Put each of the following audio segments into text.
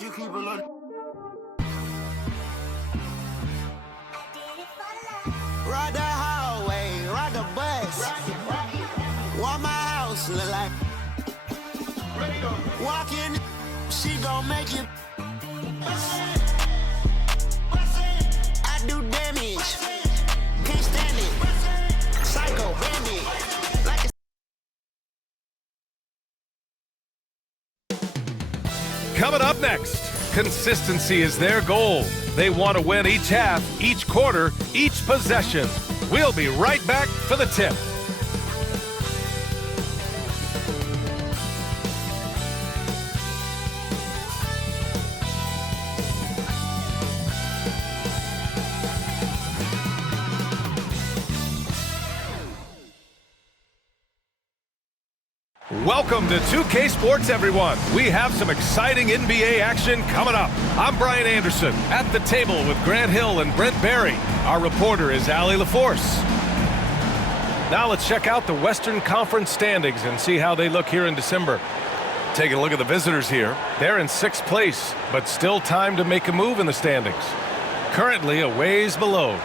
You keep a look. Ride the hallway, ride the bus. What my house look like? Walk in, she gon' make you. I do damage, can't stand it. Psycho bandit, like a. Coming up next, consistency is their goal. They want to win each half, each quarter, each possession. We'll be right back for the tip. Welcome to 2K Sports, everyone. We have some exciting NBA action coming up. I'm Brian Anderson, at the table with Grant Hill and Brent Barry. Our reporter is Allie LaForce. Now let's check out the Western Conference standings and see how they look here in December. Taking a look at the visitors here. They're in 6th place, but still time to make a move in the standings. Currently a ways below.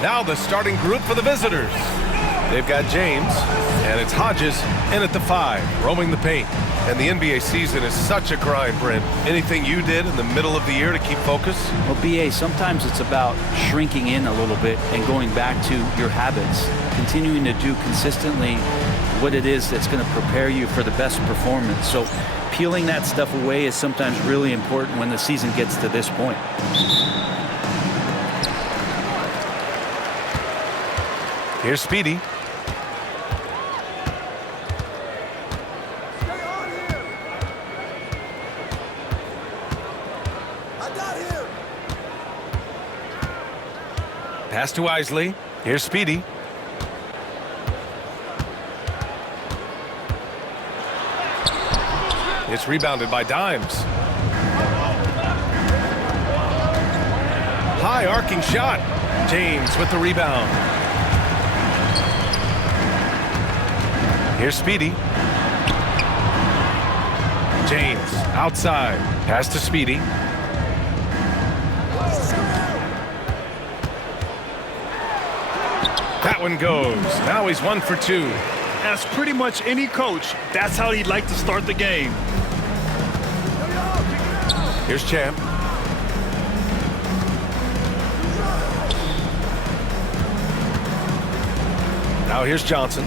Now the starting group for the visitors. They've got James, and it's Hodges in at the 5, roaming the paint. And the NBA season is such a grind, Brent. Anything you did in the middle of the year to keep focus? Well, BA, sometimes it's about shrinking in a little bit and going back to your habits, continuing to do consistently what it is that's going to prepare you for the best performance. So peeling that stuff away is sometimes really important when the season gets to this point. Here's Speedy. Pass to Isley. Here's Speedy. It's rebounded by Dimes. High arcing shot. James with the rebound. Here's Speedy. James outside. Pass to Speedy. That one goes. Now he's 1 for 2. As pretty much any coach, that's how he'd like to start the game. Here's Champ. Now here's Johnson.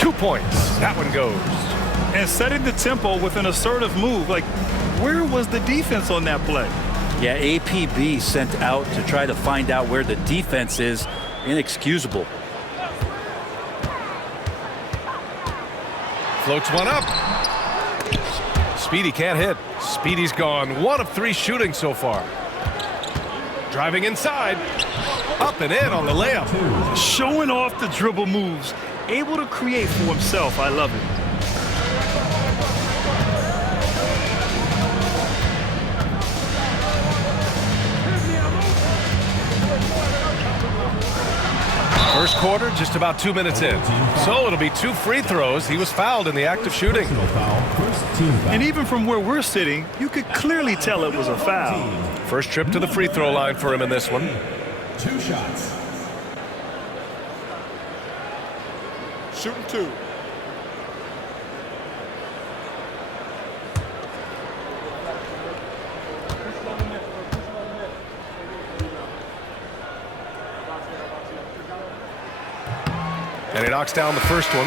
2 points. That one goes. And setting the tempo with an assertive move. Like, where was the defense on that play? Yeah, APB sent out to try to find out where the defense is. Inexcusable. Floats one up. Speedy can't hit. Speedy's gone 1 of 3 shooting so far. Driving inside. Up and in on the layup. Showing off the dribble moves. Able to create for himself. I love it. First quarter, just about 2 minutes in. So it'll be 2 free throws. He was fouled in the act of shooting. And even from where we're sitting, you could clearly tell it was a foul. First trip to the free throw line for him in this one. 2 shots. Shooting 2. And he knocks down the first one.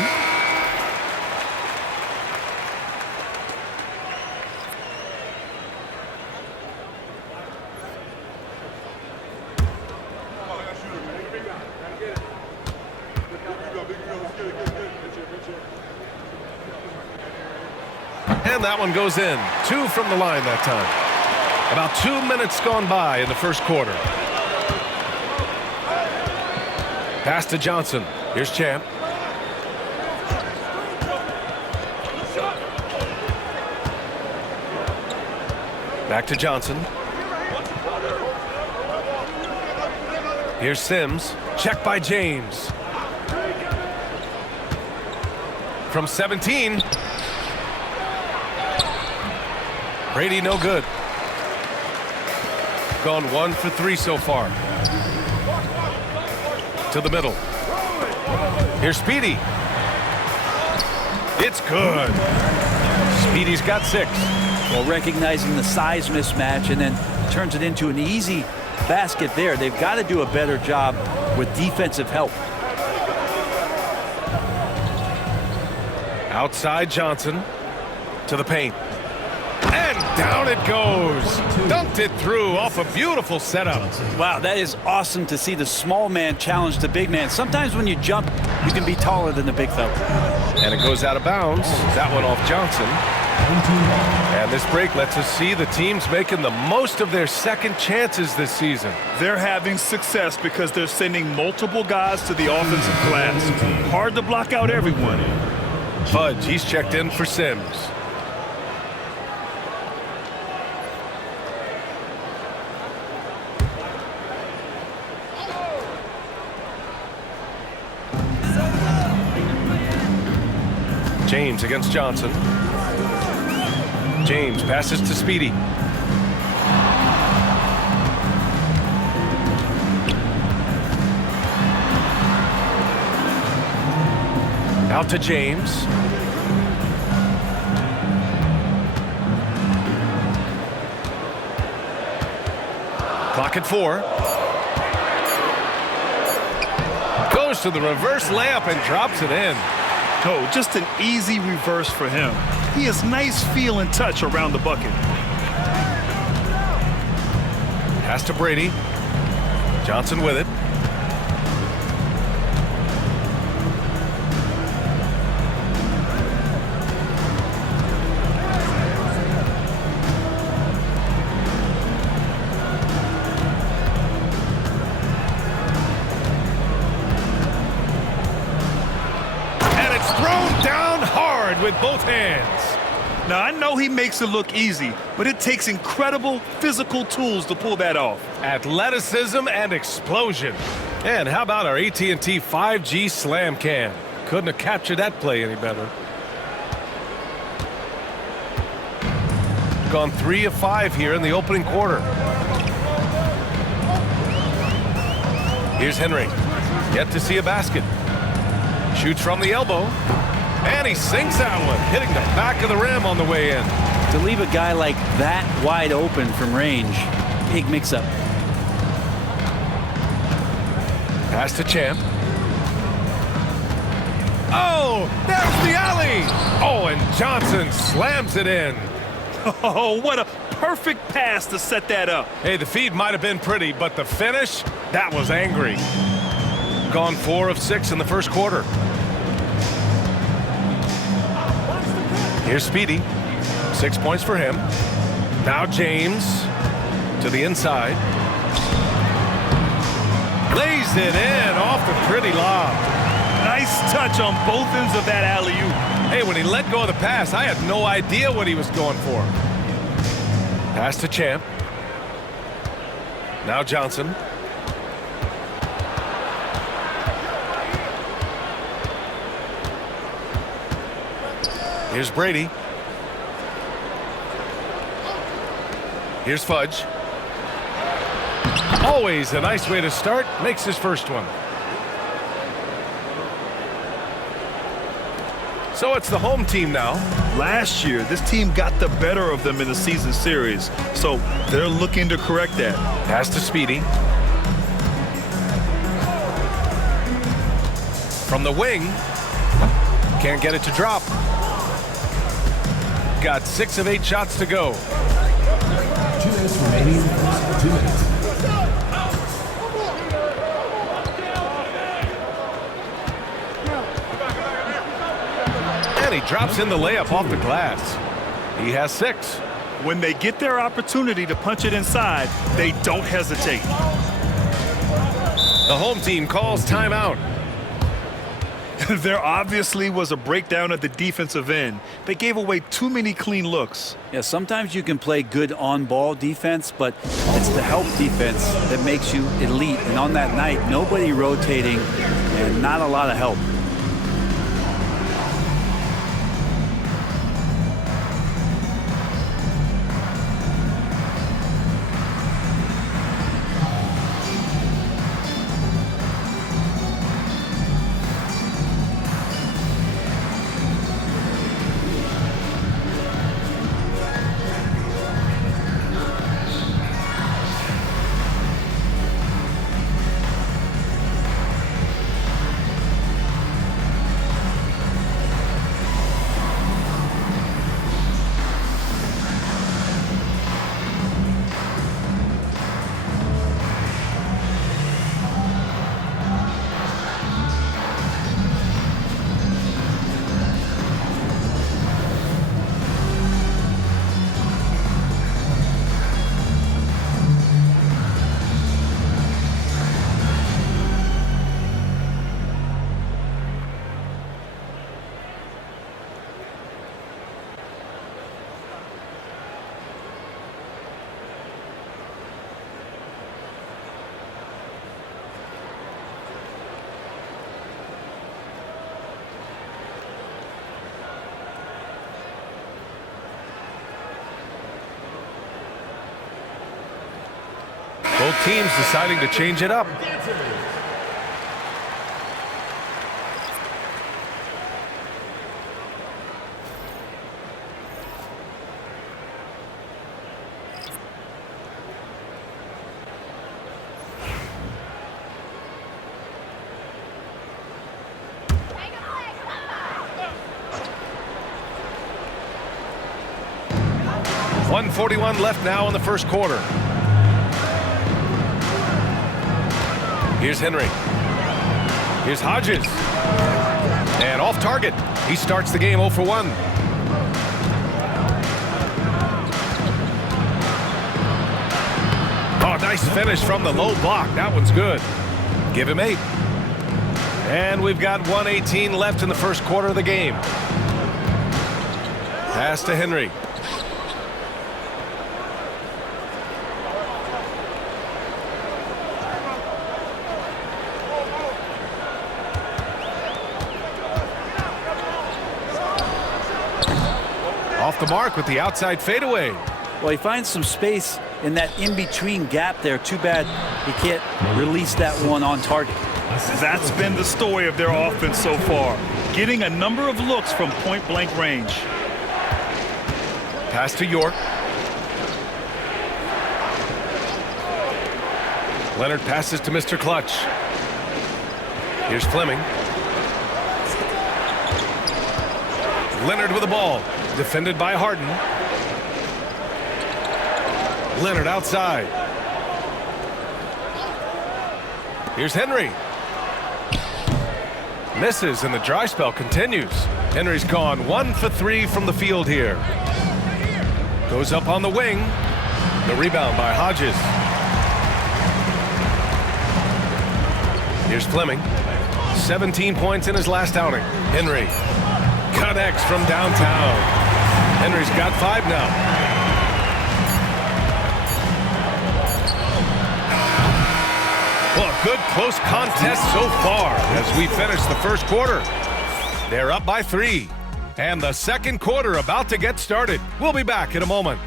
And that one goes in. 2 from the line that time. About 2 minutes gone by in the first quarter. Pass to Johnson. Here's Champ. Back to Johnson. Here's Sims. Check by James. from 17. Brady no good. Gone 1 for 3 so far. To the middle. Here's Speedy. It's good. Speedy's got 6. Well, recognizing the size mismatch and then turns it into an easy basket there. They've got to do a better job with defensive help. Outside Johnson to the paint. And down it goes. Dunked it through off a beautiful setup. Wow, that is awesome to see the small man challenge the big man. Sometimes when you jump, you can be taller than the big fella. And it goes out of bounds. That one off Johnson. And this break lets us see the teams making the most of their second chances this season. They're having success because they're sending multiple guys to the offensive glass. Hard to block out everyone. Fudge, he's checked in for Sims. James against Johnson. James passes to Speedy. Out to James. Clock at 4. Goes to the reverse layup and drops it in. Oh, just an easy reverse for him. He has nice feel and touch around the bucket. Pass to Brady. Johnson with it. With both hands. Now, I know he makes it look easy, but it takes incredible physical tools to pull that off. Athleticism and explosion. And how about our AT&T 5G Slam Cam? Couldn't have captured that play any better. Gone 3 of 5 here in the opening quarter. Here's Henry. Yet to see a basket. Shoots from the elbow. And he sinks that one, hitting the back of the rim on the way in. To leave a guy like that wide open from range, big mix-up. Pass to Champ. Oh, there's the alley. Oh, and Johnson slams it in. Oh, what a perfect pass to set that up. Hey, the feed might have been pretty, but the finish, that was angry. Gone 4 of 6 in the first quarter. Here's Speedy. 6 points for him. Now James to the inside. Lays it in off the pretty lob. Nice touch on both ends of that alley-oop. Hey, when he let go of the pass, I had no idea what he was going for. Pass to Champ. Now Johnson. Here's Brady. Here's Fudge. Always a nice way to start. Makes his first one. So it's the home team now. Last year, this team got the better of them in the season series. So they're looking to correct that. Pass to Speedy. From the wing. Can't get it to drop. Got 6 of 8 shots to go. 2 minutes remaining in the first. 2 minutes. And he drops in the layup off the glass. He has 6. When they get their opportunity to punch it inside, they don't hesitate. The home team calls timeout. There obviously was a breakdown at the defensive end. They gave away too many clean looks. Yeah, sometimes you can play good on-ball defense, but it's the help defense that makes you elite. And on that night, nobody rotating and not a lot of help. Both teams deciding to change it up. .141 left now in the first quarter. Here's Henry. Here's Hodges. And off target. He starts the game 0 for 1. Oh, nice finish from the low block. That one's good. Give him 8. And we've got 1:18 left in the first quarter of the game. Pass to Henry. Off the mark with the outside fadeaway. Well, he finds some space in that in-between gap there. Too bad he can't release that one on target. That's been the story of their offense so far. Getting a number of looks from point-blank range. Pass to York. Leonard passes to Mr. Clutch. Here's Fleming. Leonard with the ball. Defended by Harden. Leonard outside. Here's Henry. Misses, and the dry spell continues. Henry's gone 1 for 3 from the field here. Goes up on the wing. The rebound by Hodges. Here's Fleming. 17 points in his last outing. Henry connects from downtown. Henry's got 5 now. Well, a good close contest so far as we finish the first quarter. They're up by 3. And the second quarter about to get started. We'll be back in a moment.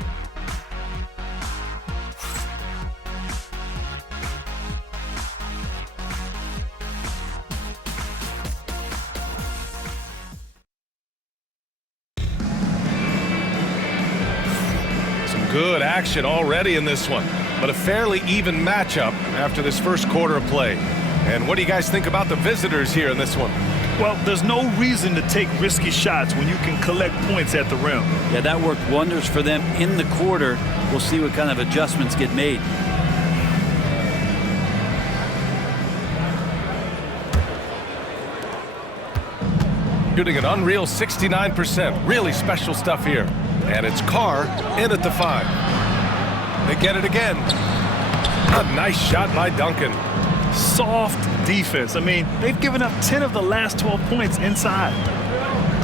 Good action already in this one, but a fairly even matchup after this first quarter of play. And what do you guys think about the visitors here in this one? Well, there's no reason to take risky shots when you can collect points at the rim. Yeah, that worked wonders for them in the quarter. We'll see what kind of adjustments get made. Shooting an unreal 69%. Really special stuff here. And it's Carr in at the 5. They get it again. A nice shot by Duncan. Soft defense. I mean, they've given up 10 of the last 12 points inside.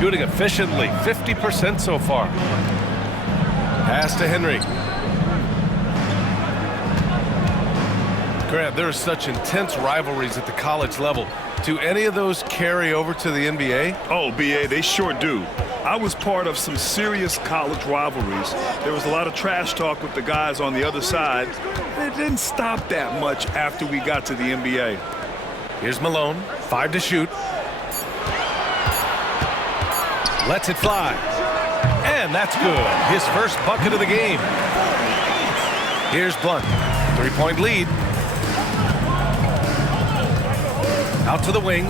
Shooting efficiently, 50% so far. Pass to Henry. Grant, there are such intense rivalries at the college level. Do any of those carry over to the NBA? Oh, BA, they sure do. I was part of some serious college rivalries. There was a lot of trash talk with the guys on the other side. It didn't stop that much after we got to the NBA. Here's Malone, 5 to shoot. Lets it fly. And that's good. His first bucket of the game. Here's Blunt, 3-point lead. Out to the wing.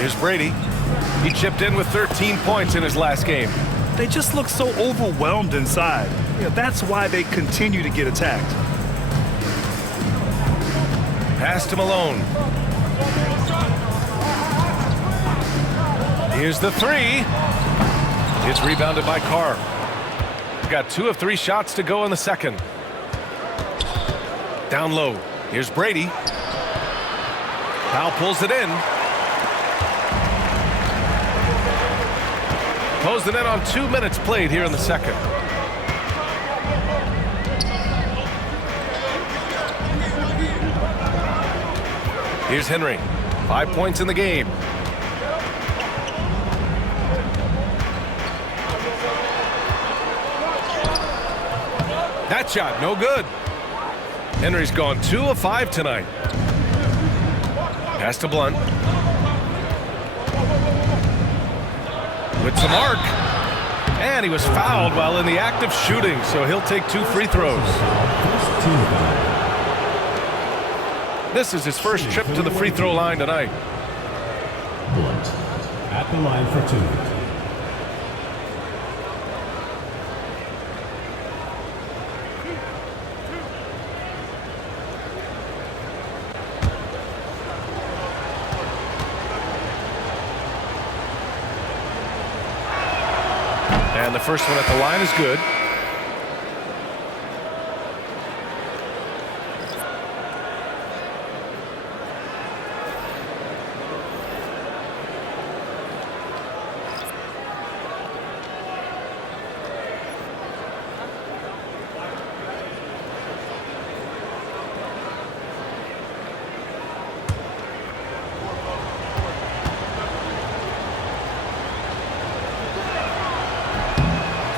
Here's Brady. He chipped in with 13 points in his last game. They just look so overwhelmed inside. Yeah, that's why they continue to get attacked. Pass to Malone. Here's the 3. It's rebounded by Carr. Got 2 of 3 shots to go in the second. Down low. Here's Brady. Powell pulls it in. Closing in on 2 minutes played here in the second. Here's Henry. 5 points in the game. That shot, no good. Henry's gone 2 of 5 tonight. Pass to Blunt. With some arc. And he was fouled while in the act of shooting, so he'll take 2 free throws. This is his first trip to the free throw line tonight. Blunt at the line for 2. And the first one at the line is good.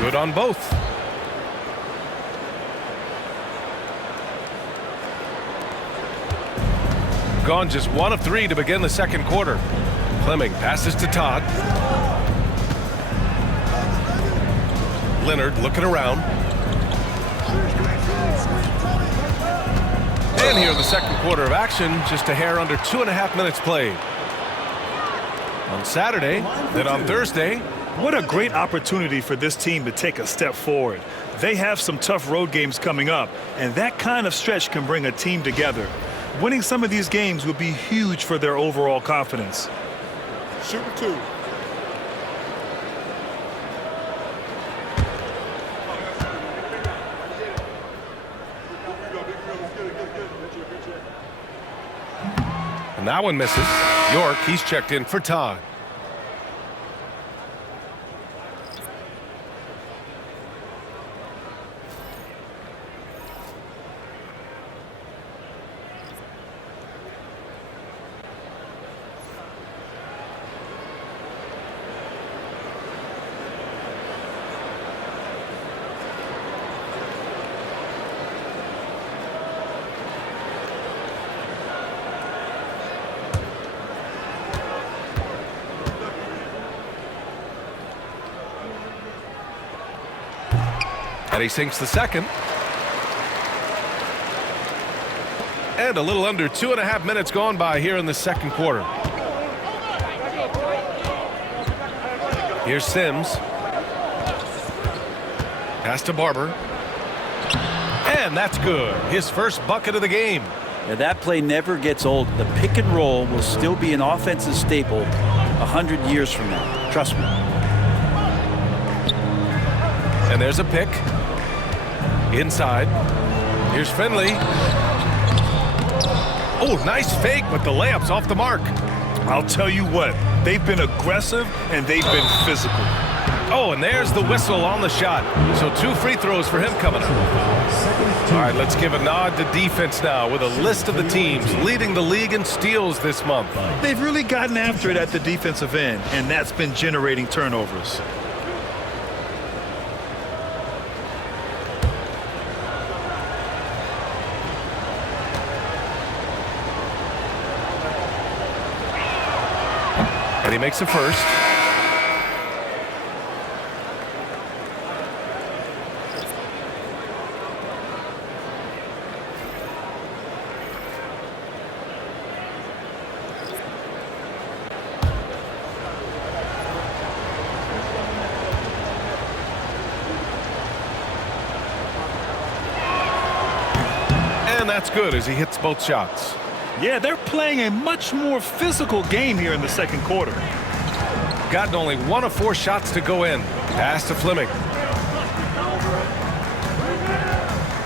Good on both. Gone just 1 of 3 to begin the second quarter. Fleming passes to Todd. Leonard looking around. And here in the second quarter of action, just a hair under 2.5 minutes played. On Saturday, then on Thursday. What a great opportunity for this team to take a step forward. They have some tough road games coming up, and that kind of stretch can bring a team together. Winning some of these games would be huge for their overall confidence. Shooting 2. And that one misses. York, he's checked in for Todd. And he sinks the second. And a little under 2.5 minutes gone by here in the second quarter. Here's Sims. Pass to Barber. And that's good. His first bucket of the game. Now, that play never gets old. The pick and roll will still be an offensive staple 100 years from now. Trust me. And there's a pick. Inside. Here's Finley. Oh, nice fake, but the layup's off the mark. I'll tell you what, they've been aggressive and they've been physical. Oh, and there's the whistle on the shot. So 2 free throws for him coming up. All right, let's give a nod to defense now with a list of the teams leading the league in steals this month. They've really gotten after it at the defensive end, and that's been generating turnovers. And he makes a first. And that's good as he hits both shots. Yeah, they're playing a much more physical game here in the second quarter. Gotten only 1 of 4 shots to go in. Pass to Fleming.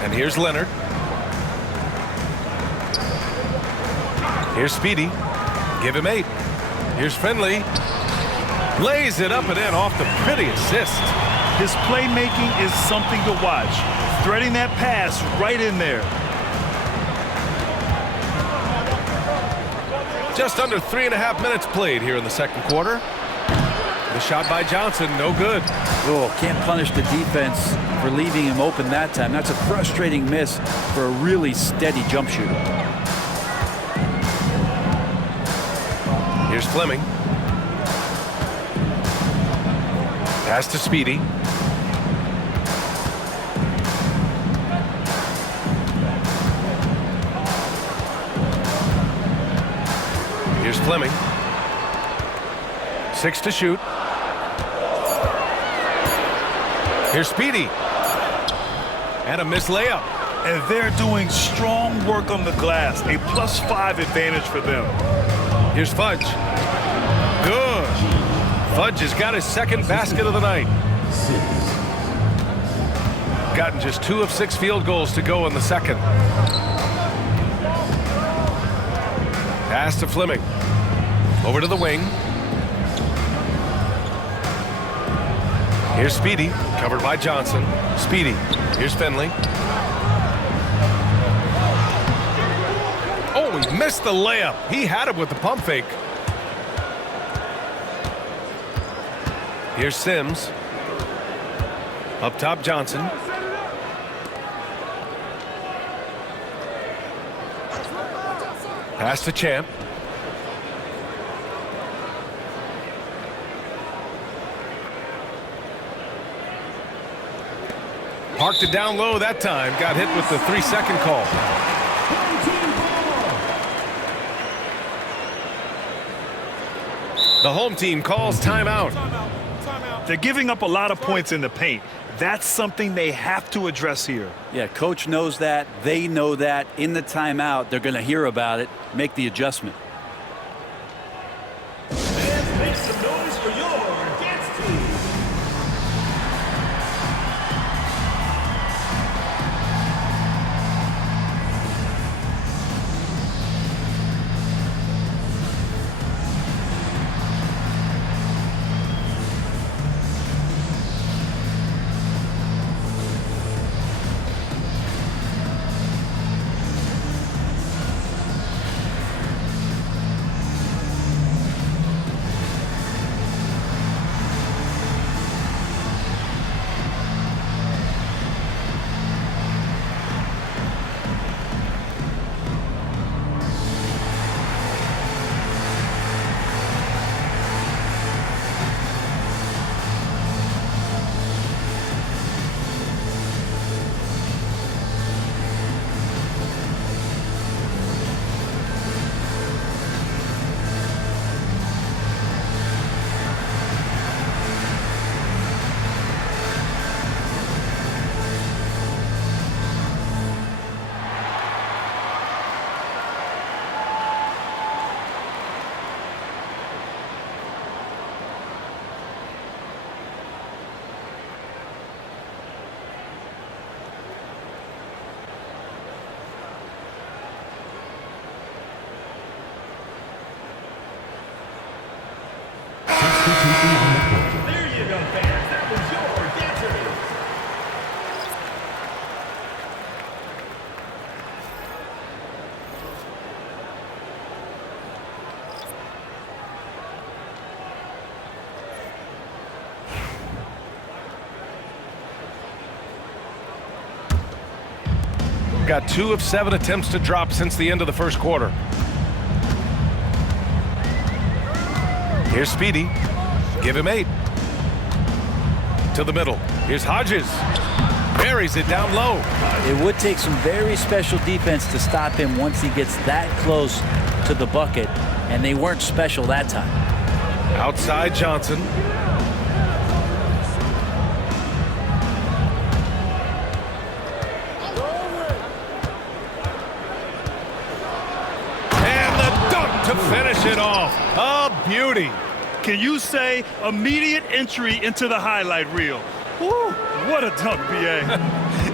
And here's Leonard. Here's Speedy. Give him 8. Here's Finley. Lays it up and in off the pretty assist. His playmaking is something to watch. Threading that pass right in there. Just under 3.5 minutes played here in the second quarter. The shot by Johnson, no good. Oh, can't punish the defense for leaving him open that time. That's a frustrating miss for a really steady jump shooter. Here's Fleming. Pass to Speedy. Here's Fleming. 6 to shoot. Here's Speedy. And a missed layup. And they're doing strong work on the glass. A +5 advantage for them. Here's Fudge. Good. Fudge has got his second basket of the night. Gotten just 2 of 6 field goals to go in the second. Pass to Fleming. Over to the wing. Here's Speedy, covered by Johnson. Speedy. Here's Finley. Oh, he missed the layup. He had it with the pump fake. Here's Sims. Up top, Johnson. Pass to Champ. Parked it down low that time. Got hit with the 3-second call. The home team calls timeout. They're giving up a lot of points in the paint. That's something they have to address here. Yeah, coach knows that. They know that. In the timeout, they're going to hear about it, make the adjustment. And make some noise for your dance team. There you go, fans. That was your dancers. Got 2 of 7 attempts to drop since the end of the first quarter. Here's Speedy. Give him 8. To the middle. Here's Hodges. Buries it down low. It would take some very special defense to stop him once he gets that close to the bucket, and they weren't special that time. Outside Johnson. And the dunk to finish it off. A beauty. Can you say immediate entry into the highlight reel? Woo, what a dunk, BA.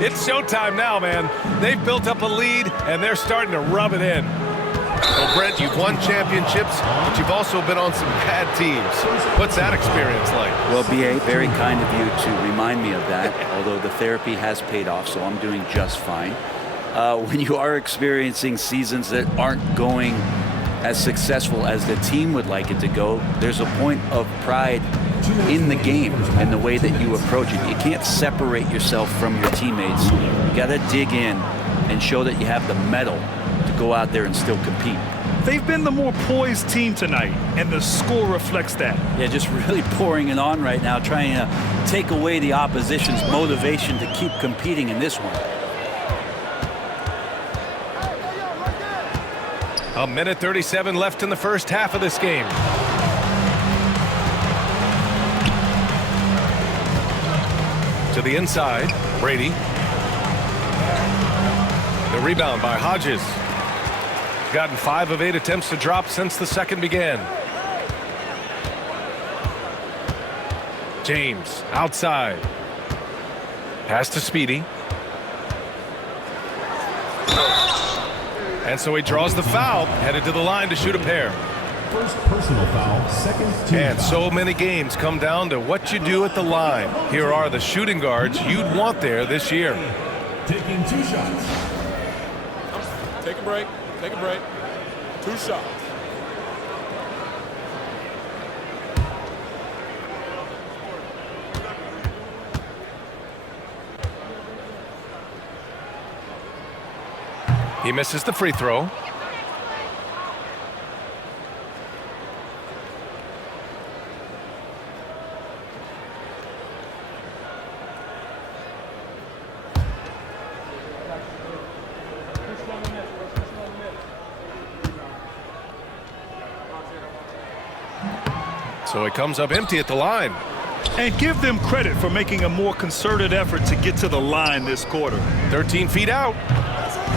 It's showtime now, man. They've built up a lead, and they're starting to rub it in. Well, Brent, you've won championships, but you've also been on some bad teams. What's that experience like? Well, BA, very kind of you to remind me of that, although the therapy has paid off, so I'm doing just fine. When you are experiencing seasons that aren't going as successful as the team would like it to go, there's a point of pride in the game and the way that you approach it. You can't separate yourself from your teammates. You got to dig in and show that you have the mettle to go out there and still compete. They've been the more poised team tonight, and the score reflects that. Yeah, just really pouring it on right now, trying to take away the opposition's motivation to keep competing in this one. A minute 37 left in the first half of this game. To the inside, Brady. The rebound by Hodges. Gotten 5 of 8 attempts to drop since the second began. James outside. Pass to Speedy. And so he draws the foul, headed to the line to shoot a pair. First personal foul, second team And foul. so many games come down to what you do at the line. Here are the shooting guards you'd want there this year. Taking 2 shots. Take a break. Take a break. 2 shots. He misses the free throw. So he comes up empty at the line. And give them credit for making a more concerted effort to get to the line this quarter. 13 feet out.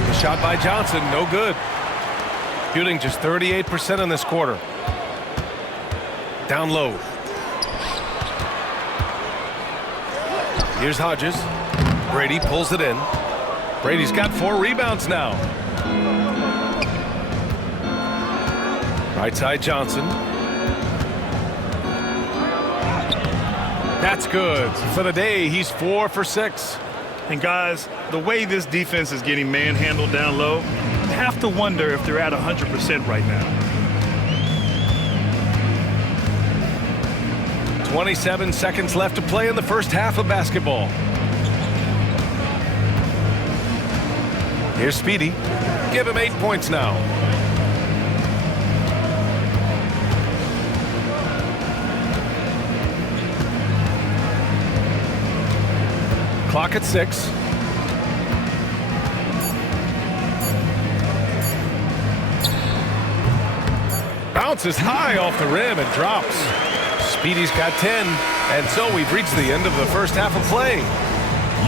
The shot by Johnson, no good. Shooting just 38% in this quarter. Down low. Here's Hodges. Brady pulls it in. Brady's got 4 rebounds now. Right side Johnson. That's good. For the day, he's 4 for 6. And guys, the way this defense is getting manhandled down low, you have to wonder if they're at 100% right now. 27 seconds left to play in the first half of basketball. Here's Speedy. Give him 8 points now. Clock at 6. Bounces high off the rim and drops. Speedy's got 10, and so we've reached the end of the first half of play.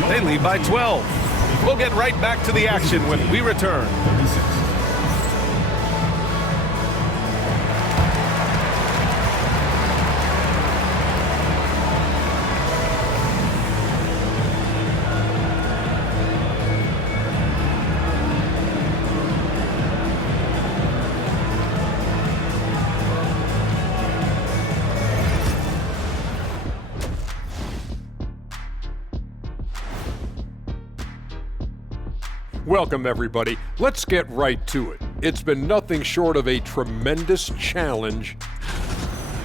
They lead by 12. We'll get right back to the action when we return. 36. Welcome, everybody. Let's get right to it. It's been nothing short of a tremendous challenge.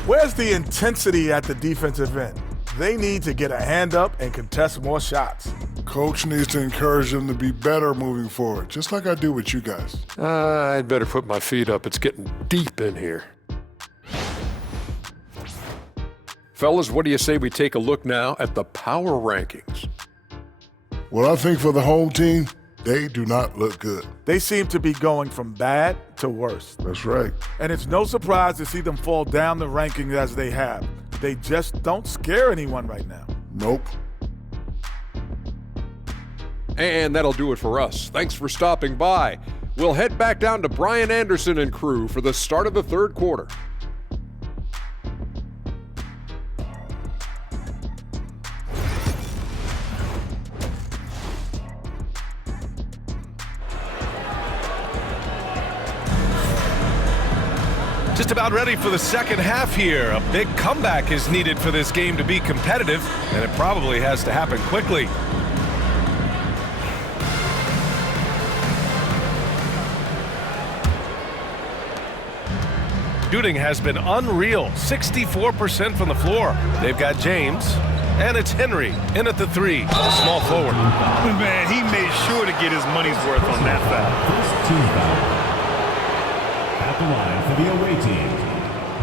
Where's the intensity at the defensive end? They need to get a hand up and contest more shots. Coach needs to encourage them to be better moving forward, just like I do with you guys. I'd better put my feet up. It's getting deep in here. Fellas, what do you say we take a look now at the power rankings? Well, I think for the home team, they do not look good. They seem to be going from bad to worse. That's right. And it's no surprise to see them fall down the rankings as they have. They just don't scare anyone right now. Nope. And that'll do it for us. Thanks for stopping by. We'll head back down to Brian Anderson and crew for the start of the third quarter. Just about ready for the second half here. A big comeback is needed for this game to be competitive, and it probably has to happen quickly. Shooting has been unreal, 64% from the floor. They've got James, and it's Henry in at the 3, the small forward. Man, he made sure to get his money's worth on that foul. First team foul. At the line for the away team,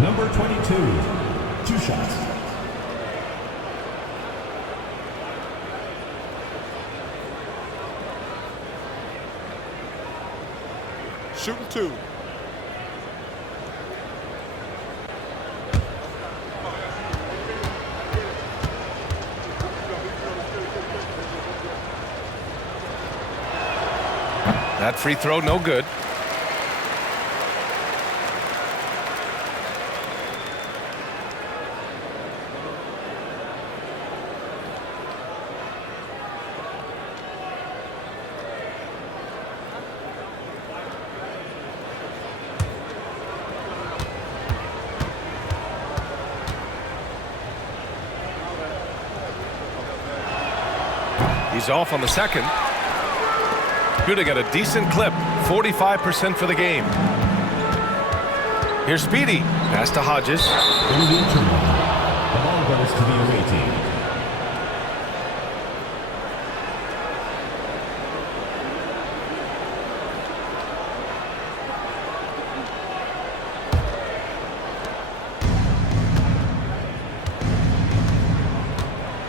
number 22, 2 shots. Shooting 2. That free throw, no good. He's off on the second. Shooting at a decent clip, 45% for the game. Here's Speedy. Pass to Hodges. In the interval, the ball goes to the away team.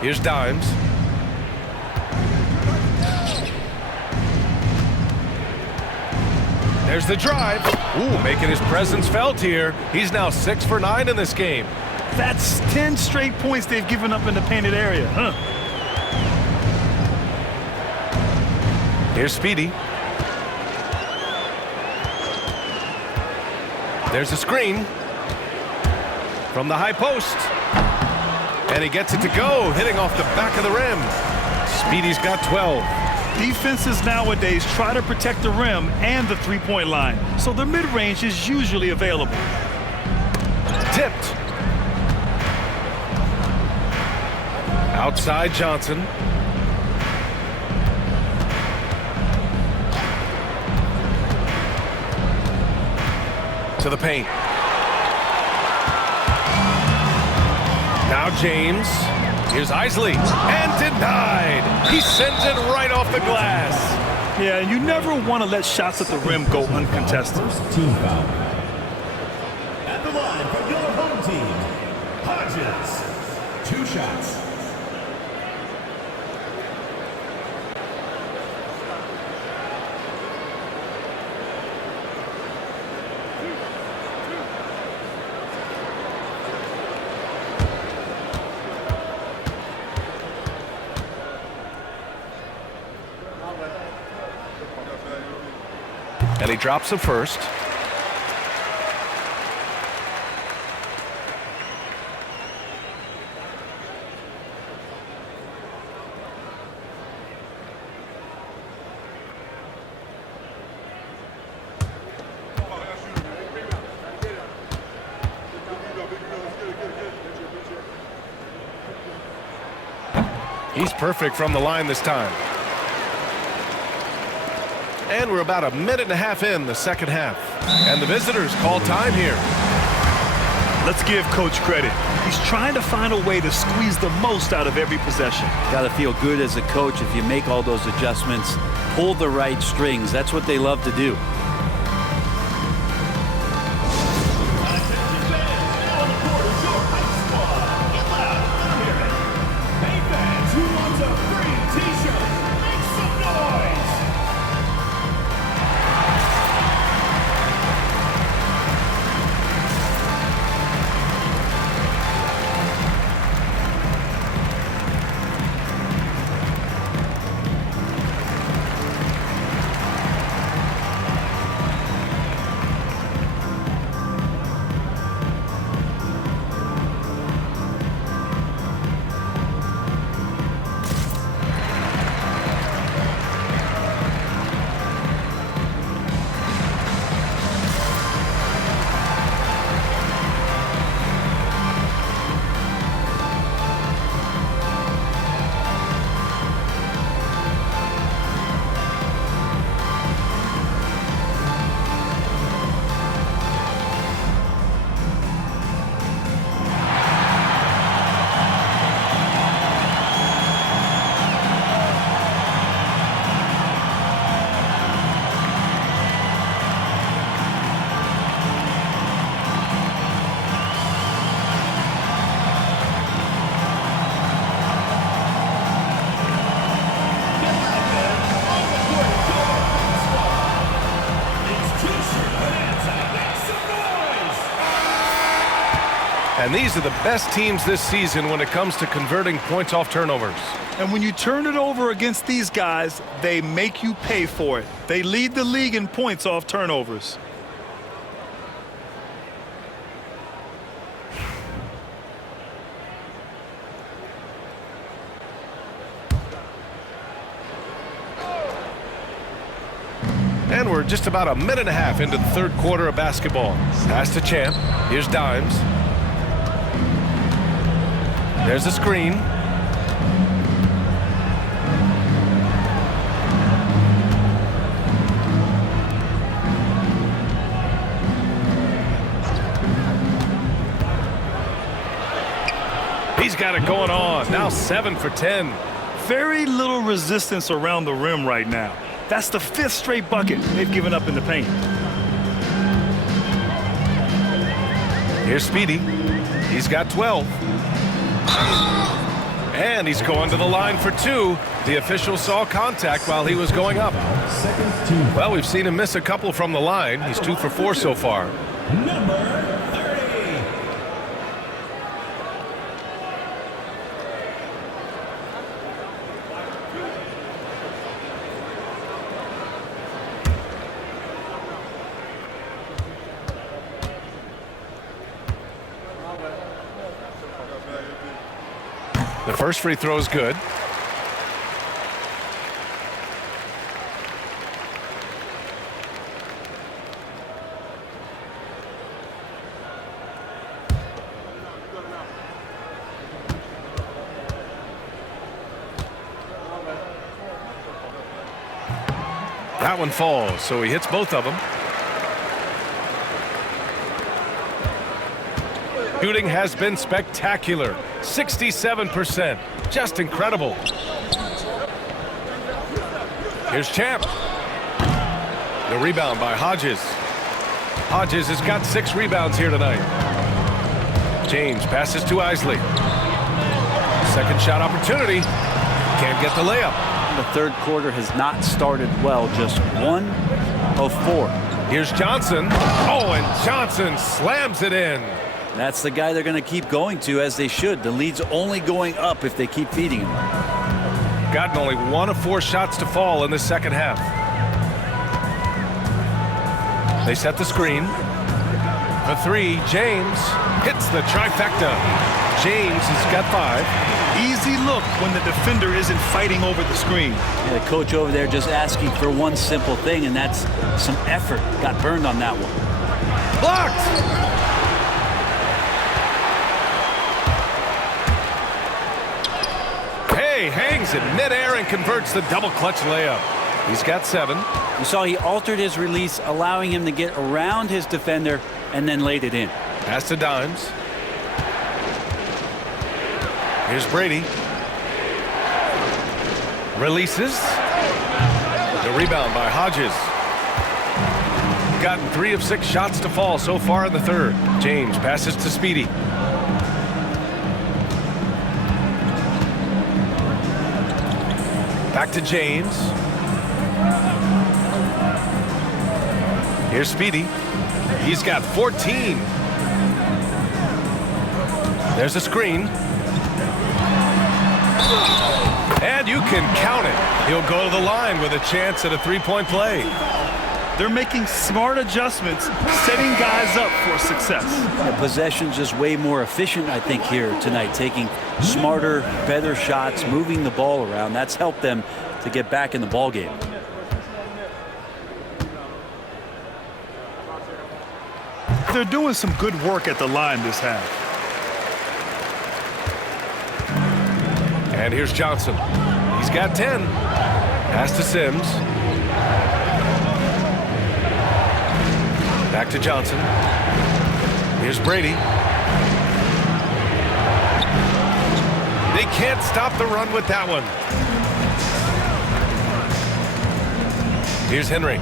Here's Dimes. There's the drive. Ooh, making his presence felt here. He's now 6 for 9 in this game. That's 10 straight points they've given up in the painted area, huh? Here's Speedy. There's a screen from the high post. And he gets it to go, hitting off the back of the rim. Speedy's got 12. Defenses nowadays try to protect the rim and the three-point line, so the mid-range is usually available. Tipped. Outside Johnson. To the paint. Now James. Here's Isley, and denied. He sends it right off the glass. Yeah, you never want to let shots at the rim go uncontested. First team foul. At the line for your home team, Hodges. 2 shots. And he drops the first. He's perfect from the line this time. And we're about a minute and a half in the second half. And the visitors call time here. Let's give Coach credit. He's trying to find a way to squeeze the most out of every possession. Got to feel good as a coach if you make all those adjustments, pull the right strings. That's what they love to do. And these are the best teams this season when it comes to converting points off turnovers. And when you turn it over against these guys, they make you pay for it. They lead the league in points off turnovers. And we're just about a minute and a half into the third quarter of basketball. Pass to Champ. Here's Dimes. There's a screen. He's got it going on. Now 7 for 10. Very little resistance around the rim right now. That's the 5th straight bucket they've given up in the paint. Here's Speedy. He's got 12. And he's going to the line for 2. The official saw contact while he was going up. Well, we've seen him miss a couple from the line. He's 2 for 4 so far. Number 30. The first free throw is good. That one falls, so he hits both of them. Shooting has been spectacular. 67%. Just incredible. Here's Champ. The rebound by Hodges. Hodges has got 6 rebounds here tonight. James passes to Isley. Second shot opportunity. Can't get the layup. The third quarter has not started well. Just 1 of 4. Here's Johnson. Oh, and Johnson slams it in. That's the guy they're going to keep going to, as they should. The lead's only going up if they keep feeding him. Gotten only 1 of 4 shots to fall in the second half. They set the screen. For 3, James hits the trifecta. James has got 5. Easy look when the defender isn't fighting over the screen. Yeah, the coach over there just asking for one simple thing, and that's some effort. Got burned on that one. Blocked! Hangs in midair and converts the double clutch layup. He's got 7. You saw he altered his release, allowing him to get around his defender and then laid it in. Pass to Dimes. Here's Brady. Releases. The rebound by Hodges. Gotten 3 of 6 shots to fall so far in the third. James passes to Speedy. Back to James. Here's Speedy. He's got 14. There's a screen. And you can count it. He'll go to the line with a chance at a 3-point play. They're making smart adjustments, setting guys up for success. The possession's just way more efficient, I think, here tonight. Taking smarter, better shots, moving the ball around. That's helped them to get back in the ball game. They're doing some good work at the line this half. And here's Johnson. He's got 10. Pass to Sims. Back to Johnson. Here's Brady. They can't stop the run with that one. Here's Henry.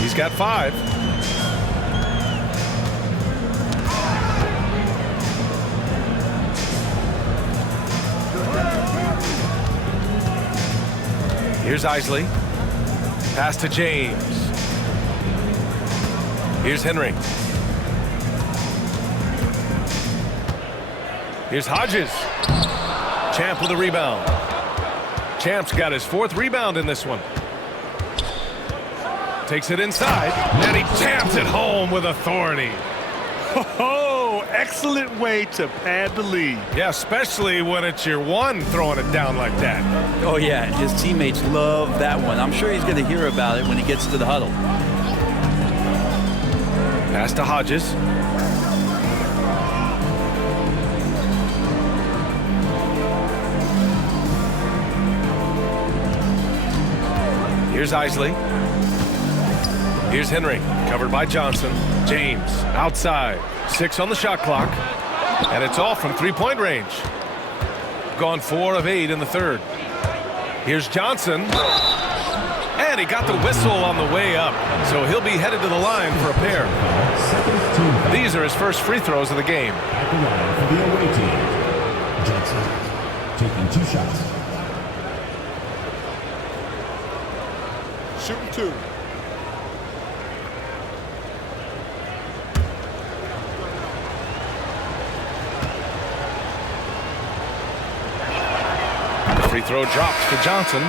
He's got 5. Here's Isley. Pass to James. Here's Henry. Here's Hodges. Champ with a rebound. Champ's got his 4th rebound in this one. Takes it inside, and he jams it home with authority. Oh, excellent way to pad the lead. Yeah, especially when it's your one throwing it down like that. Oh, yeah, his teammates love that one. I'm sure he's going to hear about it when he gets to the huddle. Pass to Hodges. Here's Isley. Here's Henry, covered by Johnson. James, outside. 6 on the shot clock. And it's all from three-point range. Gone 4 of 8 in the 3rd. Here's Johnson. And he got the whistle on the way up. So he'll be headed to the line for a pair. These are his first free throws of the game. At the line for the away team, Johnson taking 2 shots. Shooting 2. The free throw drops for Johnson.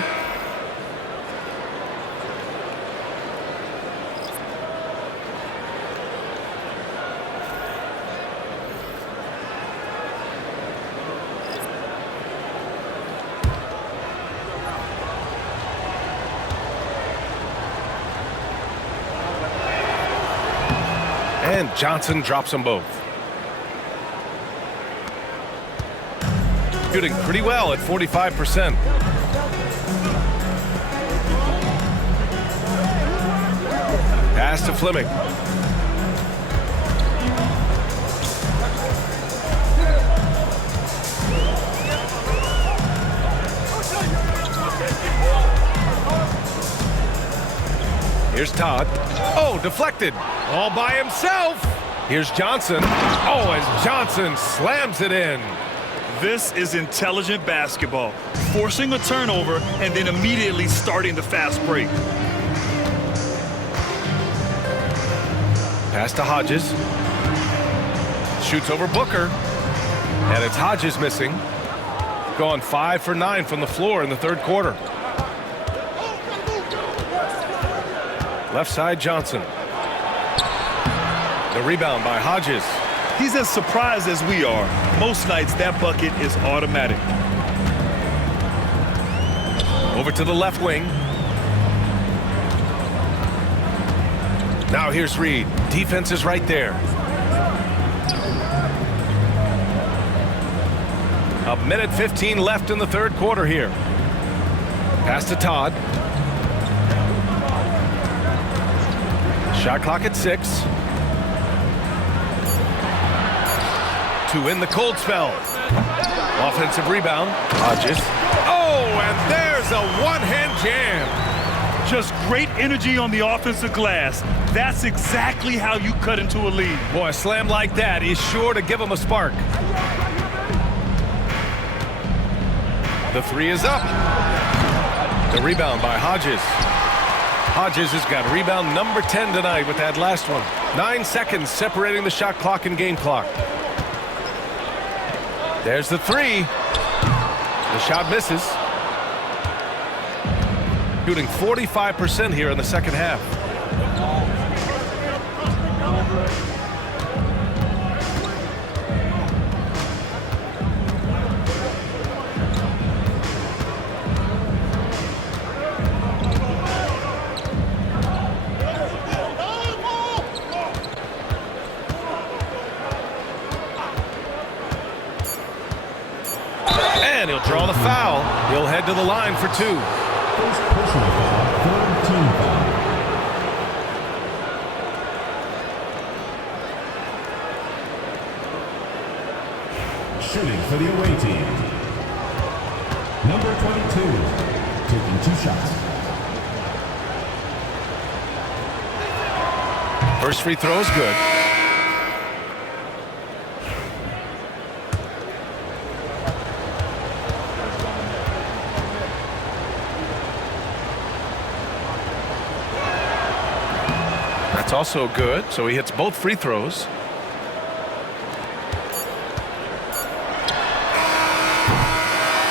And Johnson drops them both. Shooting pretty well at 45%. Pass to Fleming. Here's Todd. Oh, deflected. All by himself. Here's Johnson. Oh, and Johnson slams it in. This is intelligent basketball. Forcing a turnover and then immediately starting the fast break. Pass to Hodges. Shoots over Booker. And it's Hodges missing. Gone 5 for 9 from the floor in the 3rd quarter. Left side, Johnson. The rebound by Hodges. He's as surprised as we are. Most nights, that bucket is automatic. Over to the left wing. Now here's Reed. Defense is right there. A minute 15 left in the 3rd quarter here. Pass to Todd. Shot clock at 6. To end the cold spell. Offensive rebound. Hodges. Oh, and there's a one-hand jam. Just great energy on the offensive glass. That's exactly how you cut into a lead. Boy, a slam like that is sure to give him a spark. The 3 is up. The rebound by Hodges. Hodges has got rebound number 10 tonight with that last one. 9 seconds separating the shot clock and game clock. There's the 3. The shot misses. Shooting 45% here in the 2nd half. And he'll draw the foul. He'll head to the line for 2. First personal foul, 3rd team foul. Shooting for the away team, number 22, taking 2 shots. First free throw is good. That's also good, so he hits both free throws.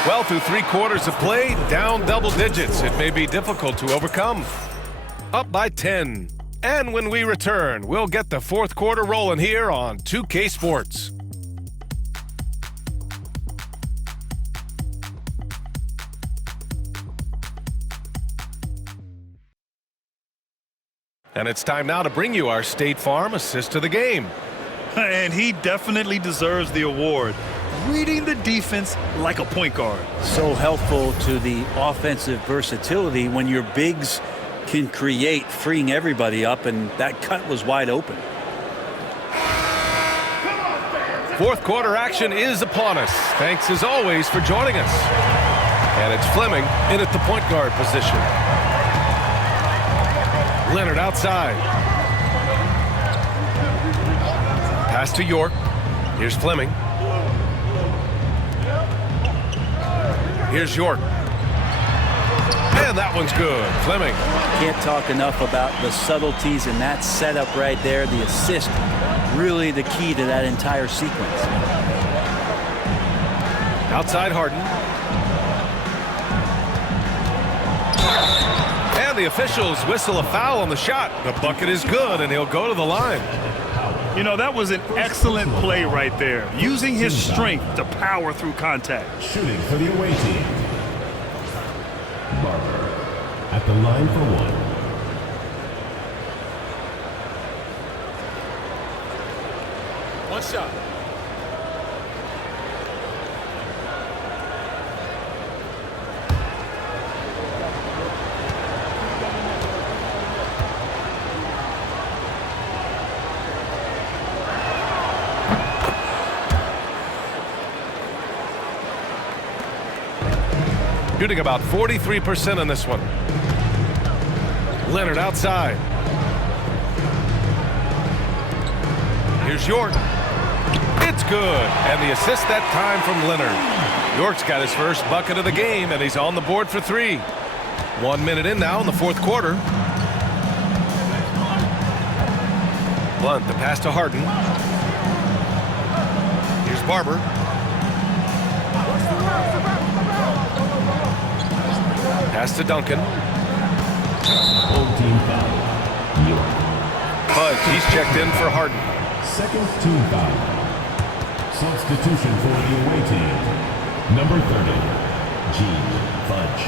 Well, through 3 quarters of play, down double digits. It may be difficult to overcome. Up by 10. And when we return, we'll get the 4th quarter rolling here on 2K Sports. And it's time now to bring you our State Farm assist to the game. And he definitely deserves the award. Reading the defense like a point guard. So helpful to the offensive versatility when your bigs can create, freeing everybody up, and that cut was wide open. 4th quarter action is upon us. Thanks as always for joining us. And it's Fleming in at the point guard position. Leonard outside. Pass to York. Here's Fleming. Here's York. And that one's good. Fleming. Can't talk enough about the subtleties in that setup right there. The assist, really the key to that entire sequence. Outside Harden. And the officials whistle a foul on the shot. The bucket is good, and he'll go to the line. You know, that was an excellent play right there. Using his strength to power through contact. Shooting for the away team. Barber at the line for 1. One shot. Shooting about 43% on this one. Leonard outside. Here's York. It's good. And the assist that time from Leonard. York's got his first bucket of the game, and he's on the board for 3. 1 minute in now in the 4th quarter. Blunt, the pass to Harden. Here's Barber. Pass to Duncan. Home team foul. York. Fudge, he's checked in for Harden. Second team foul. Substitution for the away team. Number 30, Gene Fudge.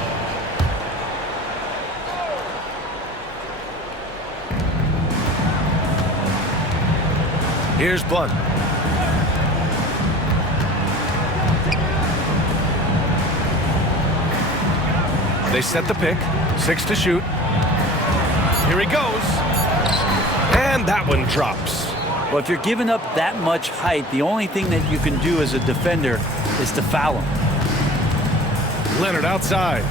Here's Blunt. They set the pick. 6 to shoot. Here he goes. And that one drops. Well, if you're giving up that much height, the only thing that you can do as a defender is to foul him. Leonard outside.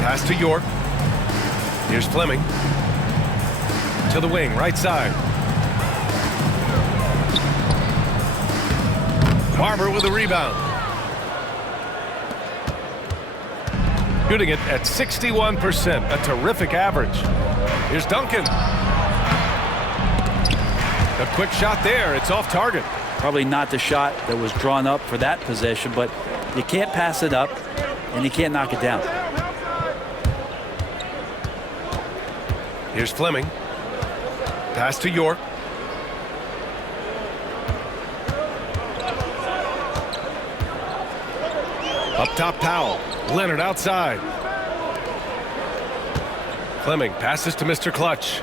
Pass to York. Here's Fleming. To the wing, right side. Barber with a rebound. Shooting it at 61%, a terrific average. Here's Duncan. A quick shot there, it's off target. Probably not the shot that was drawn up for that possession, but you can't pass it up and you can't knock it down. Here's Fleming. Pass to York. Up top, Powell. Leonard outside. Fleming passes to Mr. Clutch.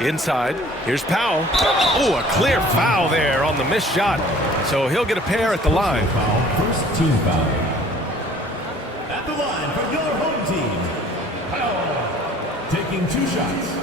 Inside. Here's Powell. Oh, a clear foul there on the missed shot. So he'll get a pair at the line. First team foul. At the line for your home team, Powell. Taking 2 shots.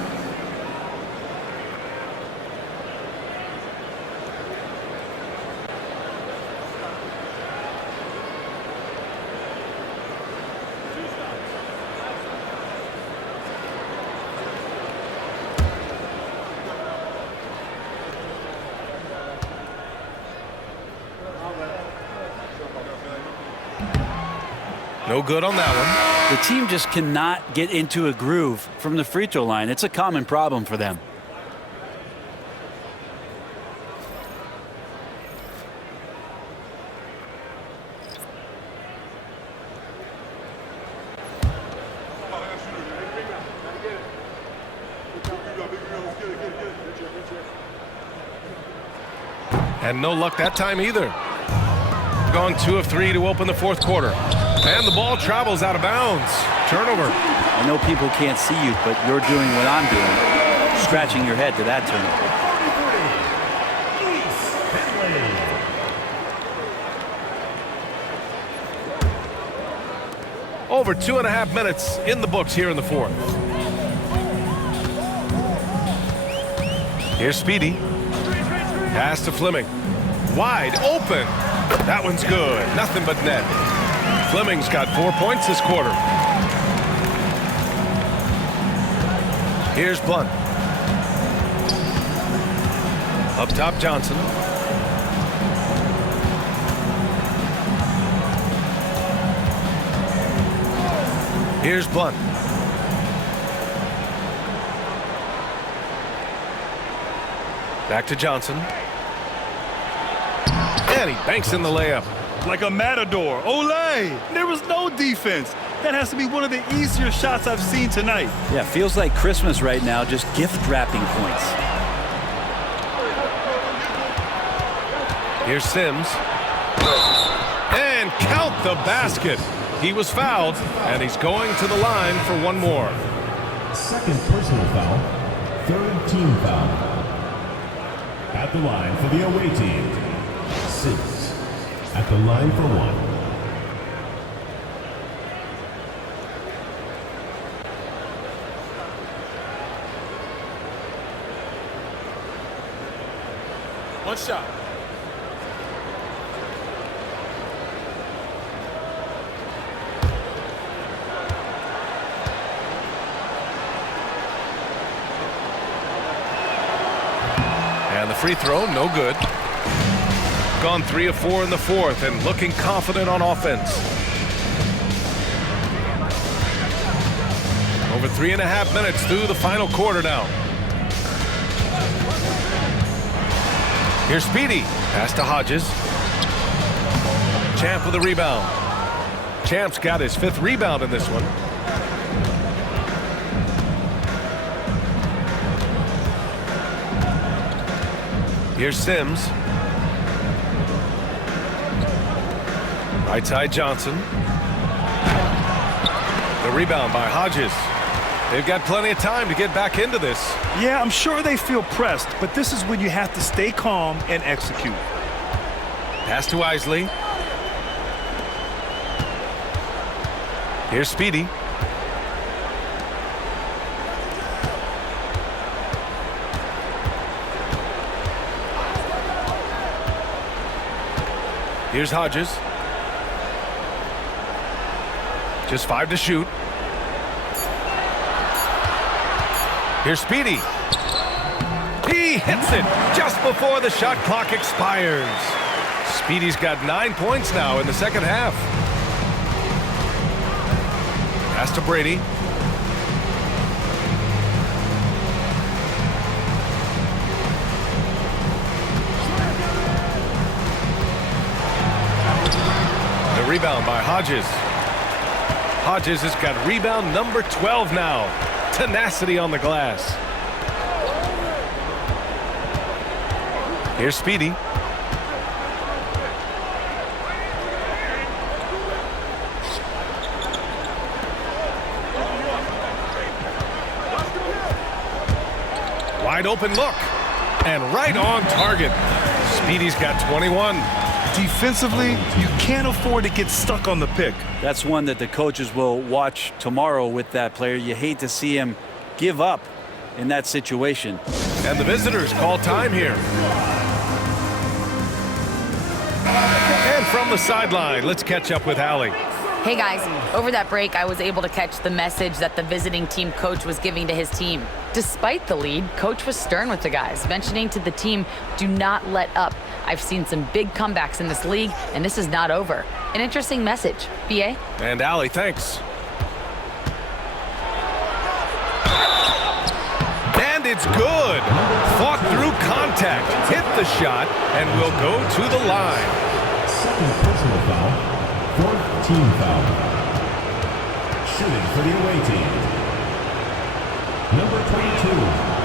No good on that one. The team just cannot get into a groove from the free throw line. It's a common problem for them. And no luck that time either. Gone 2 of 3 to open the fourth quarter. And the ball travels out of bounds. Turnover. I know people can't see you, but you're doing what I'm doing. Scratching your head to that turnover. Over 2.5 minutes in the books here in the fourth. Here's Speedy. Pass to Fleming. Wide open. That one's good. Nothing but net. Fleming's got 4 points this quarter. Here's Blunt. Up top, Johnson. Here's Blunt. Back to Johnson. And he banks in the layup. Like a matador. Olay! There was no defense. That has to be one of the easier shots I've seen tonight. Yeah, feels like Christmas right now, just gift wrapping points. Here's Sims. And count the basket. He was fouled, and he's going to the line for one more. Second personal foul, third team foul. At the line for the away team, Sims. At the line for one. One shot. And the free throw, no good. Gone 3 of 4 in the fourth and looking confident on offense. Over 3.5 minutes through the final quarter now. Here's Speedy. Pass to Hodges. Champ with a rebound. Champ's got his 5th rebound in this one. Here's Sims. Right side Johnson. The rebound by Hodges. They've got plenty of time to get back into this. Yeah, I'm sure they feel pressed, but this is when you have to stay calm and execute. Pass to Isley. Here's Speedy. Here's Hodges. Just 5 to shoot. Here's Speedy. He hits it just before the shot clock expires. Speedy's got 9 points now in the second half. Pass to Brady. The rebound by Hodges. Hodges has got rebound number 12 now. Tenacity on the glass. Here's Speedy. Wide open look. And right on target. Speedy's got 21. Defensively, you can't afford to get stuck on the pick. That's one that the coaches will watch tomorrow with that player. You hate to see him give up in that situation. And the visitors call time here. And from the sideline, let's catch up with Allie. Hey guys, over that break, I was able to catch the message that the visiting team coach was giving to his team. Despite the lead, coach was stern with the guys, mentioning to the team, do not let up. I've seen some big comebacks in this league, and this is not over. An interesting message. B.A.? And Allie, thanks. And it's good. Fought through contact, hit the shot, and will go to the line. Second personal foul, fourth team foul. Shooting for the away team, number 22.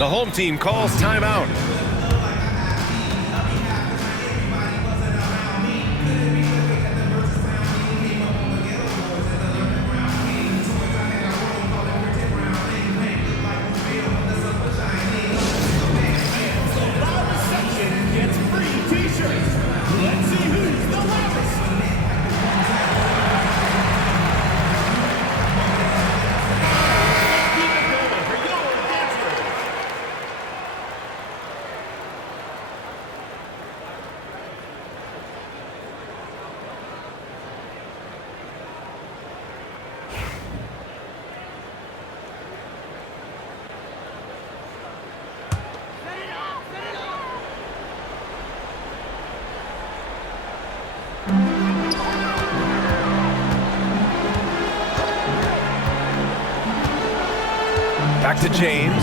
The home team calls timeout. Back to James.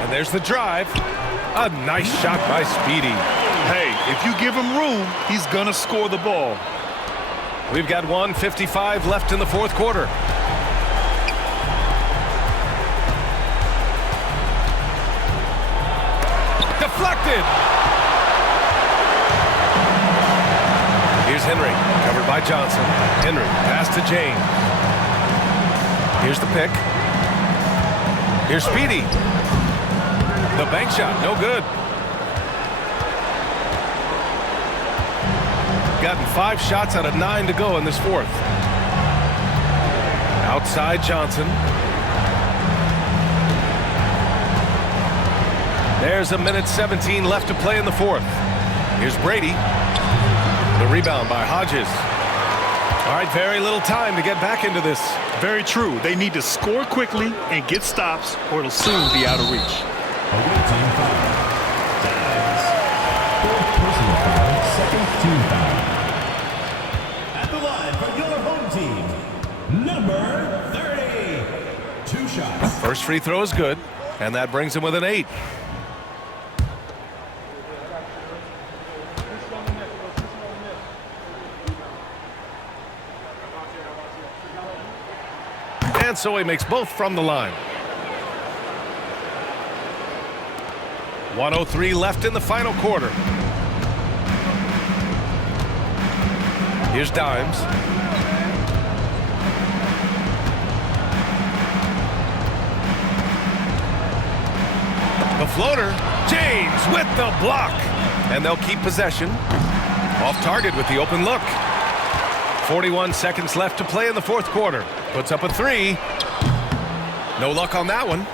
And there's the drive. A nice shot by Speedy. Hey, if you give him room, he's gonna score the ball. We've got 1:55 left in the fourth quarter. Deflected. Here's Henry, covered by Johnson. Henry, pass to James. Here's the pick. Here's Speedy. The bank shot, no good. Gotten 5 shots out of 9 to go in this fourth. Outside Johnson. There's 1:17 left to play in the fourth. Here's Brady. The rebound by Hodges. All right, very little time to get back into this. Very true. They need to score quickly and get stops, or it'll soon be out of reach. Away team foul. Dimes. Fourth personal foul, second team foul. At the line for your home team, number 30. 2 shots. First free throw is good, and that brings him with an 8. And so he makes both from the line. 1:03 left in the final quarter. Here's Dimes. The floater. James with the block. And they'll keep possession. Off target with the open look. 41 seconds left to play in the fourth quarter. Puts up a 3. No luck on that one.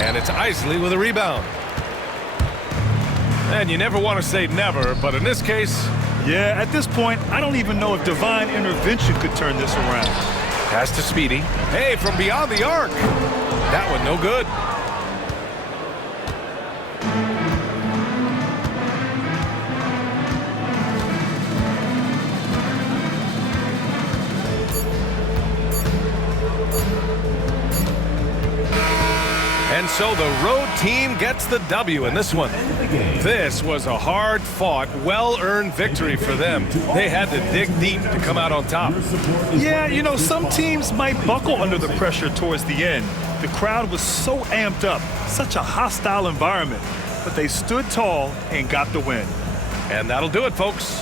And it's Isley with a rebound. And you never want to say never, but in this case... Yeah, at this point, I don't even know if divine intervention could turn this around. Pass to Speedy. Hey, from beyond the arc. That one no good. And so the road team gets the W in this one. This was a hard-fought, well-earned victory for them. They had to dig deep to come out on top. Yeah, you know, some teams might buckle under the pressure towards the end. The crowd was so amped up, such a hostile environment. But they stood tall and got the win. And that'll do it, folks.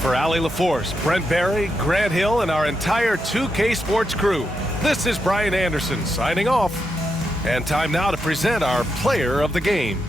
For Allie LaForce, Brent Barry, Grant Hill, and our entire 2K Sports crew, this is Brian Anderson signing off. And time now to present our player of the game.